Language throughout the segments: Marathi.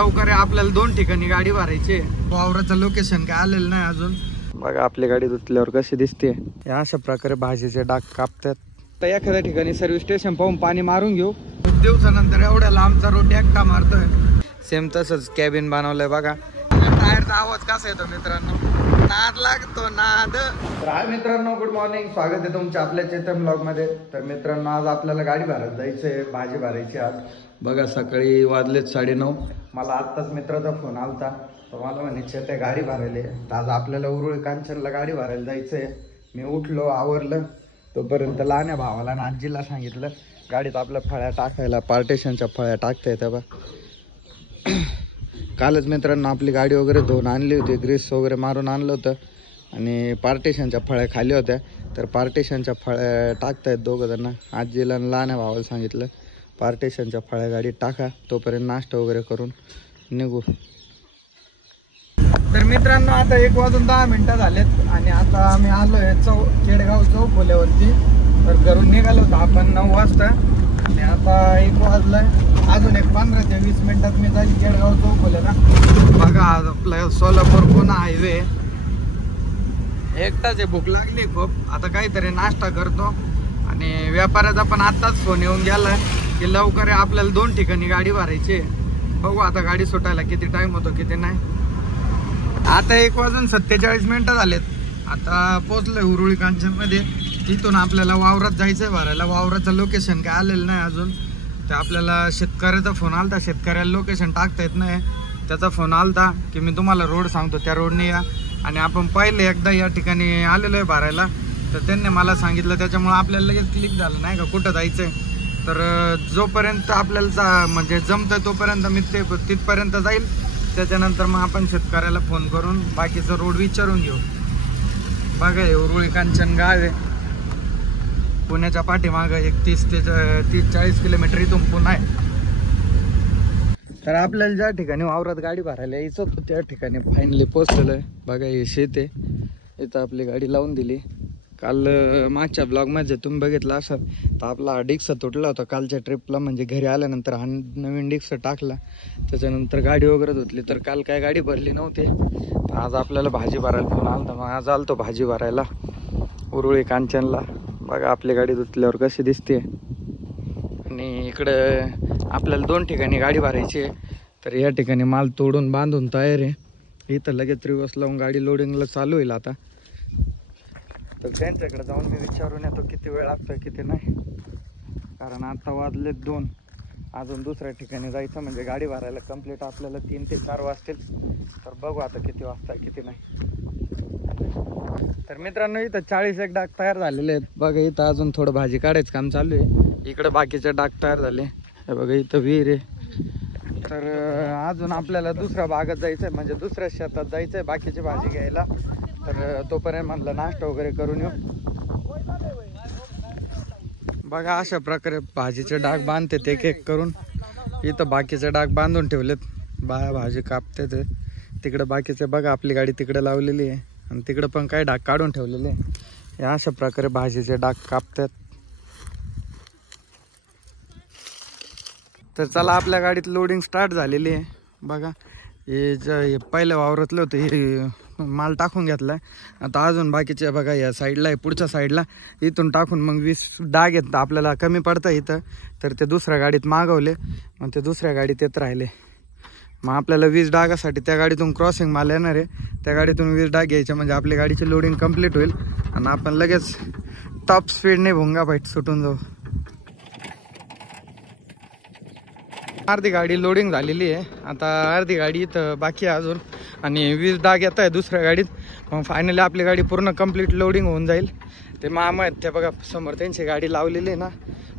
लवकर आपल्याला 2 ठिकाणी गाडी भरायची आहे. वावराचं लोकेशन काय आलेलं नाही अजून. बघा आपली गाडी धुतल्यावर कशी दिसते. या अशा प्रकारे भाजीचे डाग कापतात. तर एखाद्या ठिकाणी सर्व्हिस स्टेशन पाहून पाणी मारून घेऊ. खूप दिवसानंतर एवढ्या लांबचा रोड एकटा मारतोय. सेम तसंच कॅबिन बनवलंय बघा. टायरचा आवाज कसा येतो मित्रांनो, नाद लागतो नाद. तर हाय मित्रांनो, गुड मॉर्निंग. स्वागत आहे तुमच्या आपल्या चेतन ब्लॉग मध्ये. तर मित्रांनो, आज आपल्याला गाडी भरायला जायचंय, भाजी भरायची आज. बघा सकाळी वाजलेत 9:30. मला आत्ताच मित्राचा फोन आलता. तर मला म्हणे चेते गाडी भरायला. तर आज आपल्याला उरुळी कांचनला गाडी भरायला जायचंय. मी उठलो, आवरलं. तोपर्यंत लहान्या भावाला आणि आजीला सांगितलं गाडीत आपल्या फळ्या टाकायला. पार्टिशनच्या फळ्या टाकता येत्या बा. कालच मित्रांनो आपली गाडी वगैरे धुवून आणली होती, ग्रीस वगैरे मारून आणलं होतं. आणि पार्टिशनच्या फळ्या खाली होत्या. तर पार्टिशनच्या फळ्या टाकतायत दोघं जण. आजीला आणि लहान्या भावाला सांगितलं पार्टिशनच्या फळ्या गाडीत टाका, तोपर्यंत नाश्ता वगैरे करून निघू. तर मित्रांनो, आता 1:10 झालेत आणि आता आम्ही आलो आहे केडगाव चौफुल्यावरती. तर घरून निघालो होतो आपण 9 वाजता आणि आता 1 वाजलाय. अजून 15 ते 20 मिनिटात मी जाईल केडगाव चौफुल्याला. बघा आपलं सोलापूर पुणे हायवे. एकटाच आहे, भूक लागली खूप. आता काहीतरी नाश्ता करतो. आणि व्यापाऱ्याचा पण आत्ताच फोन येऊन गेला की लवकर आपल्याला 2 ठिकाणी गाडी भरायची. बघू आता गाडी सुटायला किती टाइम होतो किती नाही. आता 1:47 झालेत. आता पोचलोय उरुळी कांचन मध्ये. तिथून आपल्याला वावरात जायचंय भरायला. वावराचं लोकेशन काय आलेलं नाही अजून. तर आपल्याला शेतकऱ्याचा फोन आलता. शेतकऱ्याला लोकेशन टाकता येत नाही. त्याचा फोन आलता की मी तुम्हाला रोड सांगतो, त्या रोडने या. आणि आपण पहिले एकदा या ठिकाणी आलेलो आहे भरायला. तर त्यांनी मला सांगितलं, त्याच्यामुळे आपल्याला लगेच क्लिक झालं नाही का कुठं जायचंय. तर जोपर्यंत आपल्याला म्हणजे जमतं तोपर्यंत मी ते तिथपर्यंत जाईल. त्याच्यानंतर मग आपण शेतकऱ्याला फोन करून बाकीचं रोड विचारून घेऊ. बघा हे उरुळी कांचन गाव आहे. पुण्याच्या पाठीमागं 30 ते 40 किलोमीटर इथून पुणे आहे. तर आपल्याला ज्या ठिकाणी वावरात गाडी भरायला यायचं होतं त्या ठिकाणी फायनली पोचलेलं आहे. बघा हे शेत आहे. इथं आपली गाडी लावून दिली. काल मागच्या ब्लॉगमध्ये तुम्ही बघितलं असं, तर आपला हा डिक्स तुटला होता कालच्या ट्रिपला. म्हणजे घरी आल्यानंतर हा नवीन डिक्स टाकला. त्याच्यानंतर गाडी वगैरे धुतली. तर काल काय गाडी भरली नव्हती. आज आपल्याला भाजी भरायला फोन आला. मग आज आलतो भाजी भरायला उरुळी कांचनला. बघा आपली गाडी धुतल्यावर कशी दिसते. आणि इकडं आपल्याला 2 ठिकाणी गाडी भरायची आहे. तर या ठिकाणी माल तोडून बांधून तयार आहे. इथं लगेच रिवर्स लावून गाडी लोडिंगला चालू होईल आता. तर त्यांच्याकडे जाऊन मी विचारून येतो किती वेळ लागतोय किती नाही. कारण आता वाजलेत 2. अजून दुसऱ्या ठिकाणी जायचं म्हणजे गाडी भरायला कंप्लीट आपल्याला 3 ते 4 वाजतील. तर बघू आता किती वाजता किती नाही. तर मित्रांनो, इथं 40 डाग तयार झालेले आहेत. बघा इथं अजून थोडं भाजी काढायचं काम चालू आहे. इकडं बाकीचे डाग तयार झाले. हे बघा इथं विहीर आहे. तर अजून आपल्याला दुसऱ्या भागात जायचं आहे, म्हणजे दुसऱ्या शेतात जायचं आहे बाकीची भाजी घ्यायला. तर तोपर्यंत म्हणलं नाश्ता वगैरे करून येऊ. बघा अशा प्रकारे भाजीचे डाग बांधतात एक एक करून. इथं बाकीचे डाग बांधून ठेवलेत. बाया भाजी कापते ते तिकडे बाकीचे. बघा आपली गाडी तिकडे लावलेली आहे आणि तिकडे पण काही डाग काढून ठेवलेले आहे. या अशा प्रकारे भाजीचे डाग कापतात. तर चला, आपल्या गाडीत लोडिंग स्टार्ट झालेली आहे. बघा हे पहिल्या वावरातलं होतं, हे माल टाकून घेतलाय. आता अजून बाकीचे बघा या साईडला आहे, पुढच्या साईडला. इथून टाकून मग 20 डाग आहेत आपल्याला कमी पडतं इथं. तर ते दुसऱ्या गाडीत मागवले. मग ते दुसऱ्या गाडीत येत राहिले. मग आपल्याला 20 डागासाठी त्या गाडीतून क्रॉसिंग माल येणार आहे. त्या गाडीतून 20 डाग घ्यायचे म्हणजे आपली गाडीची लोडिंग कंप्लीट होईल. आणि आपण लगेच टॉप स्पीडने भुंगा फाईट सुटून जाऊ. अर्धी गाडी लोडिंग झालेली आहे. आता अर्धी गाडी इथं बाकी आहे अजून. आणि 20 डाग येत आहे दुसऱ्या गाडीत. मग फायनली आपली गाडी पूर्ण कंप्लीट लोडिंग होऊन जाईल. ते मामा आहेत ते बघा समोर, त्यांची गाडी लावलेली आहे ना,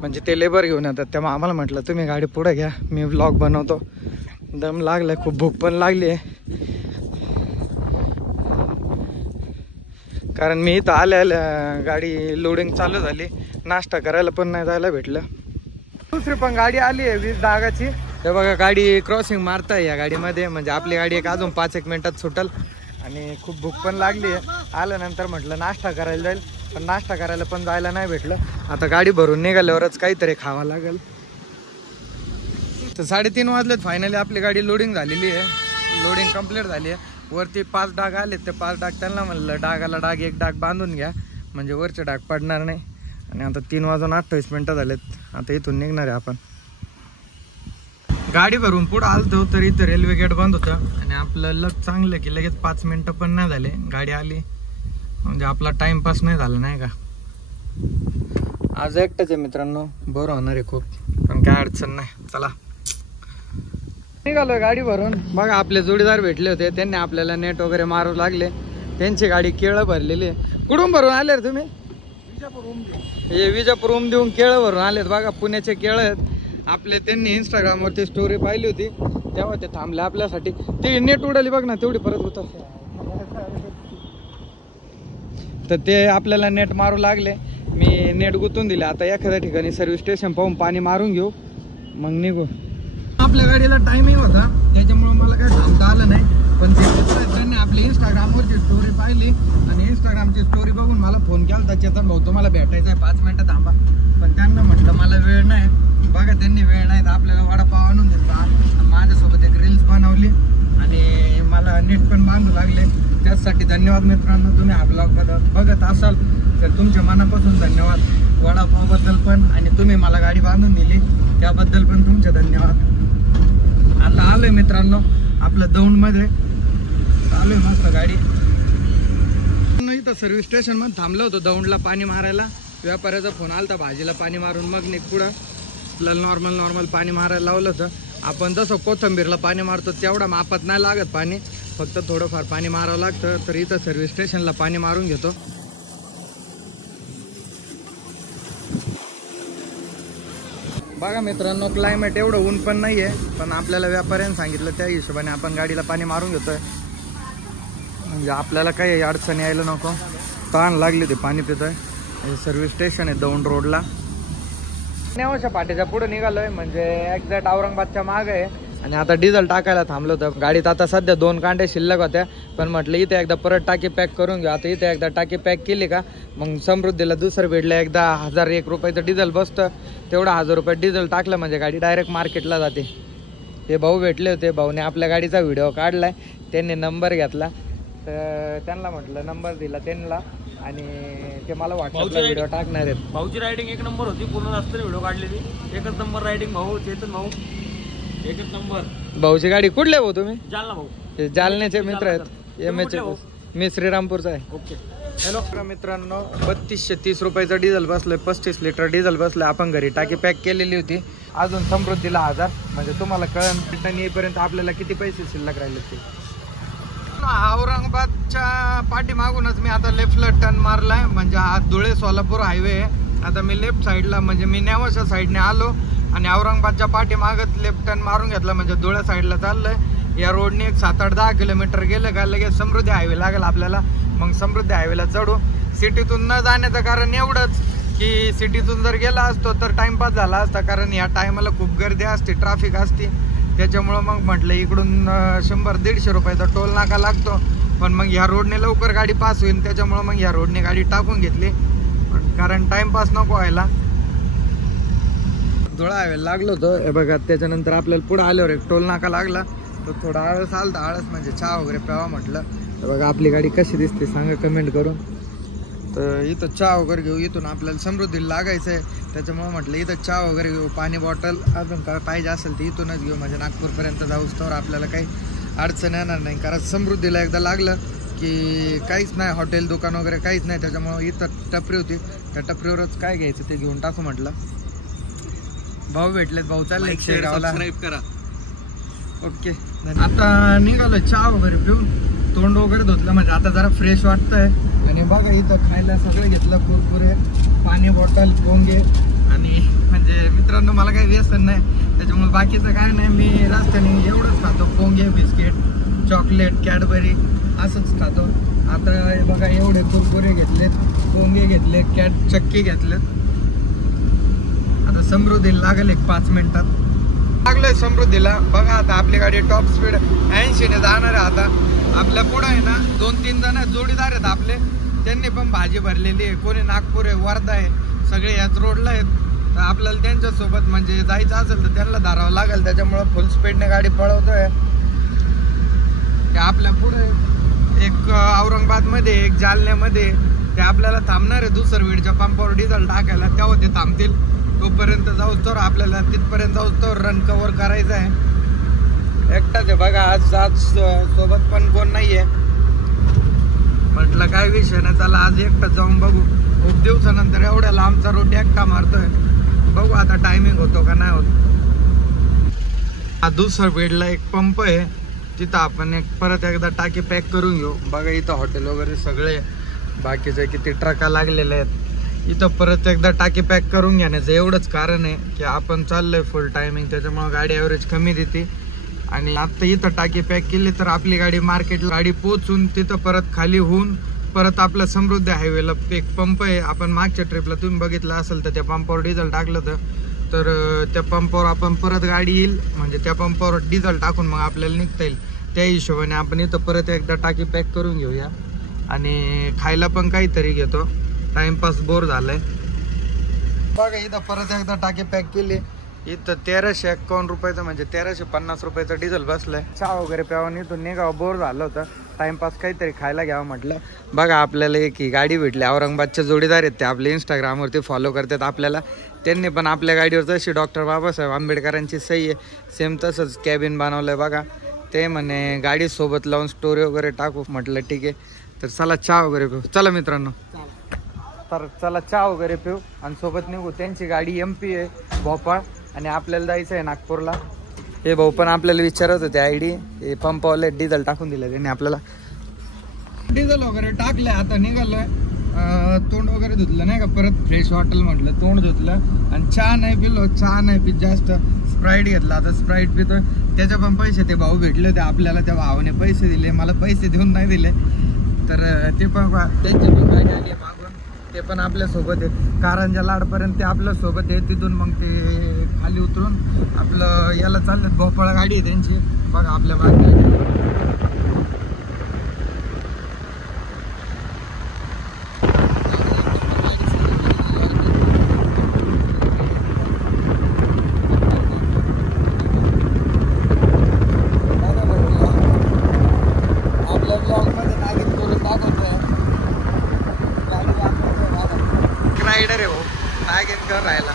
म्हणजे ते लेबर घेऊन येतात. तेव्हा आम्हाला म्हटलं तुम्ही गाडी पुढे घ्या, मी व्लॉग बनवतो. दम लागलाय, खूप भूक पण लागली आहे. कारण मी इथं आल्या गाडी लोडिंग चालू झाली. नाश्ता करायला पण नाही जायला भेटलं. दुसरी पण गाडी आली आहे 20 डागाची. हे बघा गाडी क्रॉसिंग मारताय या गाडीमध्ये. म्हणजे आपली गाडी एक अजून 5-1 मिनिटात सुटल. आणि खूप भूक पण लागली आहे. आल्यानंतर म्हटलं नाश्ता करायला जाईल, पण नाश्ता करायला पण जायला नाही भेटलं. आता गाडी भरून निघाल्यावरच काहीतरी खावं लागेल. तर 3:30 वाजलेत. फायनली आपली गाडी लोडिंग झालेली आहे. लोडिंग कंप्लीट झाली आहे. वरती 5 डाग आलेत. ते 5 डाग त्यांना म्हणलं डागाला डाग एक डाग बांधून घ्या म्हणजे वरचे डाग पडणार नाही. आणि आता 3:28 झालेत. आता इथून निघणार आहे आपण. गाडी भरून पुढं आलतो तर इथं रेल्वे गेट बंद होतं आणि आपलं लक चांगलं की लगेच 5 मिनटं पण नाही झाले गाडी आली. म्हणजे आपला टाइमपास नाही झाला नाही का. आज एकटाच आहे मित्रांनो. बरं होणार आहे खूप पण काय अडचण नाही. चला निघालोय गाडी भरून. बघा आपले जोडीदार भेटले होते. त्यांनी आपल्याला नेट वगैरे मारू लागले. त्यांची गाडी केळं भरलेली आहे. कुठून भरून आले रे तुम्ही? हे विजापूर देऊन केळं भरून आलेत. बघा पुण्याचे केळं आहेत आपले. त्यांनी इंस्टाग्रामवरती स्टोरी पाहिली होती तेव्हा ते थांबले आपल्यासाठी. ते नेट उडाली बघ ना तेवढी परत होत. तर ते आपल्याला नेट मारू लागले. मी नेट गुंतून दिले. आता एखाद्या ठिकाणी सर्व्हिस स्टेशन पाहून पाणी मारून घेऊ मग निघू. आपल्या गाडीला टायमिंग होता त्याच्यामुळे मला काय थांबता आलं नाही. पण त्यांनी आपली इंस्टाग्रामवरची स्टोरी पाहिली आणि इंस्टाग्रामची स्टोरी बघून मला फोन केला होता. चेतन भाऊ तुम्हाला भेटायचं आहे 5 मिनटं थांबा. पण त्यांना म्हटलं मला वेळ नाही. बघा त्यांनी वेळ नाही तर आपल्याला वडापाव आणून दिला. माझ्यासोबत एक रील्स बनवली आणि मला नेट पण बांधू लागले. त्यासाठी धन्यवाद मित्रांनो. तुम्ही हा ब्लॉग बघत असाल तर तुमच्या मनापासून धन्यवाद. वडापावबद्दल पण आणि तुम्ही मला गाडी बांधून दिली त्याबद्दल पण तुमचे धन्यवाद. आता आलोय मित्रांनो आपलं दौंडमध्ये. आलोय मस्त गाडी. इथं सर्व्हिस स्टेशन मध्ये थांबलो होतो दौंडला पाणी मारायला. व्यापाऱ्याचा फोन आलता भाजीला पाणी मारून मग निघ पुढं. आपल्याला नॉर्मल पाणी मारायला लावलं होतं. आपण जसं कोथंबीरला पाणी मारतो तेवढा मापात नाही लागत पाणी. फक्त थोडंफार पाणी मारावं लागतं. तर इथं सर्व्हिस स्टेशनला पाणी मारून घेतो. बघा मित्रांनो क्लायमेट एवढं ऊन पण नाही आहे पण आपल्याला व्यापाऱ्याने सांगितलं त्या हिशोबाने आपण गाडीला पाणी मारून घेतोय. म्हणजे आपल्याला काही अडचण यायला नको. तहान लागली ते पाणी पितोय. हे सर्व्हिस स्टेशन आहे दौंड रोडला. नेवाशा पाट्याच्या पुढे निघालोय म्हणजे एक्झॅक्ट औरंगाबादच्या मागे आहे. आणि आता डिझेल टाकायला थांबलो होतं. गाडीत आता सध्या 2 कांडे शिल्लक होत्या पण म्हटलं इथे एकदा परत टाकी पॅक करून घेऊ. आता इथे एकदा टाकी पॅक केली का मग समृद्धीला दुसरं भेटलं एकदा 1001 रुपयाचं डिझेल बसतं. तेवढं 1000 रुपये डिझेल टाकलं म्हणजे गाडी डायरेक्ट मार्केटला जाते. ते भाऊ भेटले होते. भाऊने आपल्या गाडीचा व्हिडिओ काढलाय. त्यांनी नंबर घेतला तर त्यांना म्हटलं नंबर दिला त्यांना आणि ते मला व्हॉट्सअपला व्हिडिओ टाकणार आहेत. भाऊची रायडिंग एक नंबर होती. पूर्ण रस्त्याने व्हिडिओ काढलेली. एकच नंबर रायडिंग भाऊ. चेतन भाऊ एकच नंबर. भाऊची गाडी कुठले भाऊ तुम्ही? जालना भाऊ. ते जालन्याचे मित्र आहेत. MH. मी श्रीरामपूरचा आहे. ओके. हॅलो मित्रांनो 3230 रुपयाचं डिझेल बसलंय. 35 लिटर डिझेल बसलंय. आपण घरी टाकी पॅक केलेली होती. अजून समृद्धीला 1000 म्हणजे तुम्हाला कळण रिटर्न येईपर्यंत आपल्याला किती पैसे शिल्लक राहिले ते. औरंगाबादच्या पाठीमागूनच मी आता लेफ्टला टर्न मारलाय. म्हणजे हा धुळे सोलापूर हायवे आहे. आता मी लेफ्ट साईडला म्हणजे मी नेवाशा साईडने आलो आणि औरंगाबादच्या पाठीमागत लेफ्ट टर्न मारून घेतला म्हणजे धुळे साईडला चाललंय. या रोडने एक 7-8-10 किलोमीटर गेलं का लगेच समृद्धी हायवे लागेल आपल्याला. मग समृद्धी हायवेला चढू. सिटीतून न जाण्याचं कारण एवढंच की सिटीतून जर गेला असतो तर टाइमपास झाला असता. कारण या टायमाला खूप गर्दी असते ट्रॅफिक असते. त्याच्यामुळं मग म्हटलं इकडून 100-150 रुपयाचा टोल नाका लागतो. पण मग ह्या रोडने लवकर गाडी पास होईल त्याच्यामुळं मग ह्या रोडने गाडी टाकून घेतली कारण टाइमपास नको व्हायला. धुळा हायवे लागलो होतं हे बघा. त्याच्यानंतर आपल्याला पुढे आल्यावर एक टोल नाका लागला. तर थोडा आळस आलता. आळस म्हणजे चहा वगैरे प्यावा म्हटलं. तर बघा आपली गाडी कशी दिसते सांगा कमेंट करून. तर इथं चहा वगैरे घेऊ. इथून आपल्याला समृद्धीला लागायचं आहे त्याच्यामुळे म्हटलं इथं चहा वगैरे घेऊ. पाणी बॉटल अजून काय पाहिजे असेल तर इथूनच घेऊ म्हणजे नागपूरपर्यंत जाऊच तर आपल्याला काही अडचण येणार नाही. कारण समृद्धीला एकदा लागलं की काहीच नाही हॉटेल दुकान वगैरे काहीच नाही. त्याच्यामुळे इथं टपरी होती. त्या टपरीवरच काय घ्यायचं ते घेऊन टाकू म्हटलं. भाऊ भेटलेत. भाऊ चालले सबस्क्राईब करा. ओके. आता निघालो चहा वगैरे पिऊन. तोंड वगैरे धुतलं म्हणजे आता जरा फ्रेश वाटतंय. आणि बघा इथं खायला सगळं घेतलं. कुरकुरे पाणी बॉटल पोंगे आणि म्हणजे मित्रांनो मला काही व्यसन नाही त्याच्यामुळे बाकीचं काय नाही. मी रस्त्याने एवढंच खातो. पोंगे बिस्किट चॉकलेट कॅडबरी असंच खातो. आता बघा एवढे कुरकुरे घेतलेत पोंगे घेतले चक्की घेतलेत. आता समृद्धीला लागेल एक 5 मिनिटात. लागलोय समृद्धीला. बघा आता आपली गाडी टॉप स्पीड 80 ने जाणार आहे. आता आपल्या पुढं आहे ना 2-3 जण जोडीदार आहेत आपले. त्यांनी पण भाजी भरलेली आहे. कोणी नागपूर आहे वर्धा आहे सगळे याच रोडला आहेत. तर आपल्याला त्यांच्यासोबत म्हणजे जायचं असेल तर त्यांना धारावं लागेल, त्याच्यामुळं फुल स्पीडने गाडी पळवतोय. आपल्या पुढे एक औरंगाबादमध्ये एक जालन्यामध्ये ते आपल्याला थांबणार आहे दुसरवीडच्या पंपावर डिझेल टाकायला, तेव्हा ते थांबतील. तोपर्यंत जाऊच तर आपल्याला तिथपर्यंत जाऊच तर रन कव्हर करायचं आहे. एकटाच आहे बघा आज सोबत पण कोण नाहीये. म्हटलं काय विषय नाही, चला आज एकटाच जाऊन बघू. खूप दिवसानंतर एवढ्या लांबचा रोड एकटा मारतोय. बघू आता टायमिंग होतो का नाही होत. हा दुसरवीडला एक पंप आहे, तिथं आपण परत एकदा टाकी पॅक करून घेऊ. बघा इथं हॉटेल वगैरे सगळे बाकीचे किती ट्रका लागलेले आहेत. इथं परत एकदा टाकी पॅक करून घेण्याचं एवढंच कारण आहे की आपण चाललोय फुल टायमिंग, त्याच्यामुळे गाडी ॲव्हरेज कमी देते. आणि आता इथं टाकी पॅक केली तर आपली गाडी मार्केटला गाडी पोचून तिथं परत खाली होऊन परत आपलं समृद्धी हायवेला एक पंप आहे. आपण मागच्या ट्रिपला तुम्ही बघितलं असेल तर त्या पंपावर डिझेल टाकलं तर त्या पंपावर आपण परत गाडी येईल, म्हणजे त्या पंपावर डिझेल टाकून मग आपल्याला निघता येईल. त्या हिशोबाने आपण इथं परत एकदा टाकी पॅक करून घेऊया आणि खायला पण काहीतरी घेतो. टाइमपास बोर झालाय. बघा इथं परत एकदा टाकी पॅक केली. इथं 1351 रुपयाचं म्हणजे 1350 रुपयाचं डिझेल बसलंय. चहा वगैरे प्यावून इथून निघावं, बोर झालं होतं. टाइमपास काहीतरी खायला घ्यावं म्हटलं. बघा आपल्याला एक ही गाडी भेटली, औरंगाबादचे जोडीदार आहेत ते, आपले इंस्टाग्रामवरती फॉलो करतात आपल्याला. त्यांनी पण आपल्या गाडीवर जशी डॉक्टर बाबासाहेब आंबेडकरांची सही आहे सेम तसंच कॅबिन बनवलंय बघा. ते म्हणे गाडी सोबत लावून स्टोरी वगैरे टाकू. म्हटलं ठीक आहे, तर चला चहा वगैरे पिऊ. चला मित्रांनो, तर चला चहा वगैरे पिऊ आणि सोबत निघू. त्यांची गाडी MP आहे भोपाळ आणि आपल्याला जायचं आहे नागपूरला. हे भाऊ पण आपल्याला विचारत होते ID, हे पंपावाले डिझेल टाकून दिलं त्यांनी आपल्याला. डिझेल वगैरे टाकलंय, आता निघालोय. तोंड वगैरे धुतलं नाही का, परत फ्रेश वाटेल म्हटलं तोंड धुतलं आणि चहा नाही पिलो. चहा नाही पित जास्त, स्प्राईट घेतला. आता स्प्राईट पितोय. त्याचे पण पैसे ते भाऊ भेटले होते आपल्याला, त्या भावाने पैसे दिले, मला पैसे देऊन नाही दिले. तर ते पण त्यांची पण गाडी आली मागून, ते पण आपल्यासोबत आहे. कारंजा लाडपर्यंत ते आपल्यासोबत आहे. तिथून मग ते खाली उतरून आपलं याला चाललं, भोपाळ गाडी आहे त्यांची. बघा आपल्या मागे रायडर आहे हो, नागिन कर राहायला.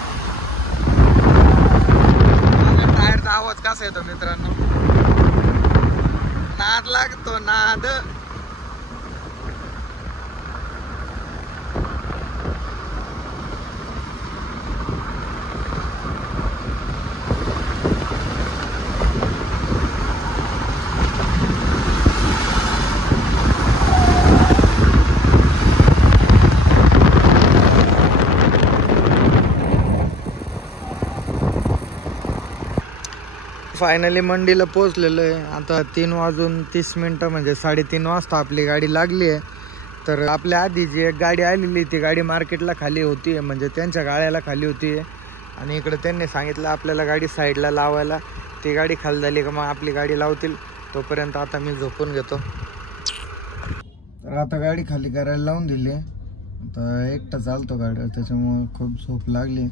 टायरचा आवाज कसा येतो मित्रांनो, नाद लागतो नाद. फायनली मंडीला पोहोचलेलो आहे. आता 3:30 म्हणजे 3:30 वाजता आपली गाडी लागली आहे. तर आपल्या आधी जी एक गाडी आलेली ती गाडी मार्केटला खाली होती, म्हणजे त्यांच्या गाड्याला खाली होती. आणि इकडे त्यांनी सांगितलं आपल्याला गाडी साईडला लावायला. ती गाडी खाली झाली का मग आपली गाडी लावतील. तोपर्यंत आता मी झोपून घेतो. तर आता गाडी खाली करायला लावून दिली. आता एकटा चालतो गाडीवर, त्याच्यामुळे खूप झोप लागली.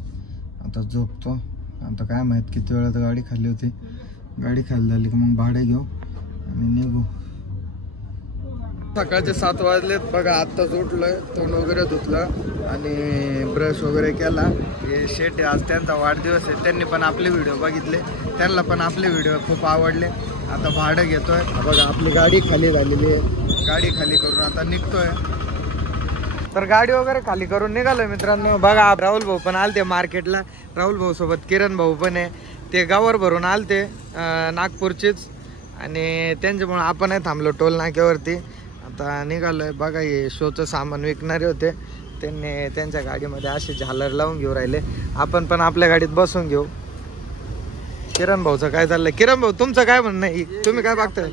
आता झोपतो. आता काय माहित किती वेळात गाडी खाली होती. गाडी खाली झाली की मग भाडे घेऊ आणि निघू. सकाळचे 7 वाजलेत बघा. आत्ताच उठलोय, तोंड वगैरे धुतलं आणि ब्रश वगैरे केला. हे शेट आहे, आज त्यांचा वाढदिवस आहे. त्यांनी पण आपले व्हिडिओ बघितले, त्यांना पण आपले व्हिडिओ खूप आवडले. आता भाडं घेतोय. बघा आपली गाडी खाली झालेली आहे. गाडी खाली करून आता निघतोय. तर गाडी वगैरे खाली करून निघालोय मित्रांनो. बघा राहुल भाऊ पण आलते मार्केटला. राहुल भाऊ सोबत किरण भाऊ पण आहे. ते गावावर भरून आलते नागपूरचेच आणि त्यांच्यामुळे आपणही थांबलो टोल नाक्यावरती. आता निघालोय. बघा हे शोचं सामान विकणारे होते, त्यांनी त्यांच्या गाडीमध्ये असे झालर लावून घेऊ राहिले. आपण पण आपल्या गाडीत बसून घेऊ. किरण भाऊचं काय चाललंय? किरण भाऊ तुमचं काय म्हणणं आहे? तुम्ही काय बघताय?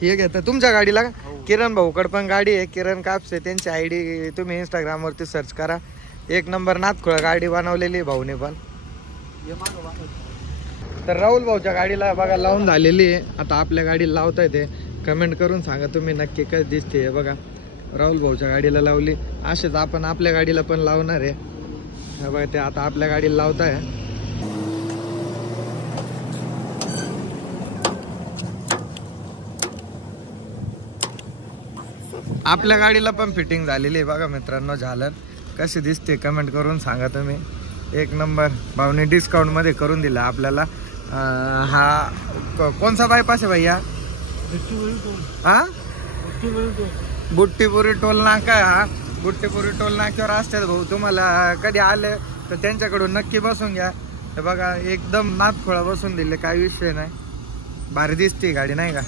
हे घेता तुमच्या गाडीला का? किरण भाऊकडे पण गाडी आहे, किरण कापसे. त्यांची ID तुम्ही इंस्टाग्रामवरती सर्च करा. एक नंबर नाथखुळा गाडी बनवलेली भाऊने पण. तर राहुल भाऊच्या गाडीला बघा लावून झालेली आहे. आता आपल्या गाडीला लावता येते. कमेंट करून सांगा तुम्ही नक्की काय दिसते. बघा राहुल भाऊच्या गाडीला लावली. असेच आपण आपल्या गाडीला पण लावणार आहे. हे बघा ते आता आपल्या गाडीला लावताय. आपल्या गाडीला पण फिटिंग झालेली आहे बघा मित्रांनो. झालं कशी दिसते कमेंट करून सांगा तुम्ही. एक नंबर. भावने डिस्काउंट मध्ये करून दिला आपल्याला. हा कोणसा बायपास आहे भैया? हा बुट्टीपुरी टोल नाका. हा बुट्टीपुरी टोल नाक्यावर असतात भाऊ. तुम्हाला कधी आले तर त्यांच्याकडून नक्की बसून घ्या. हे बघा एकदम नाथखोळा बसून दिले, काही विषय नाही. भारी दिसते गाडी नाही का?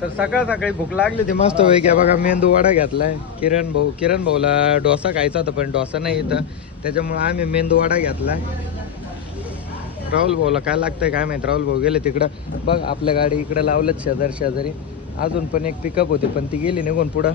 तर सकाळ सकाळी भूक लागली होती मस्त पैकी. बघा मेंदू वडा घेतलाय किरण भाऊला डोसा खायचा होता पण डोसा नाही इथं, त्याच्यामुळे आम्ही मेंदू वडा घेतलाय. राहुल भाऊला काय लागतंय काय माहित. राहुल भाऊ गेले तिकडं. बघ आपल्या गाडी इकडे लावलंच शेजारी. अजून पण एक पिकअप होती पण ती गेली निघून पुढं.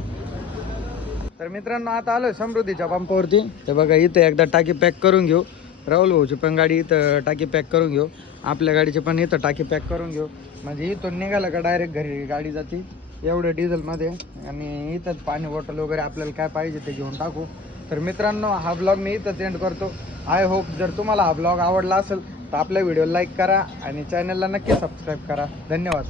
तर मित्रांनो आता आलोय समृद्धीच्या पंपावरती. ते बघा इथं एकदा टाकी पॅक करून घेऊ. राहुल भाऊची पण गाडी इथं टाकी पॅक करून घेऊ. आपल्या गाडीची पण इथं टाकी पॅक करून घेऊ. म्हणजे इथून निघालं का डायरेक्ट घरी गाडी जाते एवढं डिझेलमध्ये. आणि इथंच पाणी बॉटल वगैरे आपल्याला काय पाहिजे ते घेऊन टाकू. तर मित्रांनो हा ब्लॉग मी इथंच एंड करतो. आय होप जर तुम्हाला हा ब्लॉग आवडला असेल तर आपल्या व्हिडिओ लाईक करा आणि चॅनलला नक्की सबस्क्राईब करा. धन्यवाद.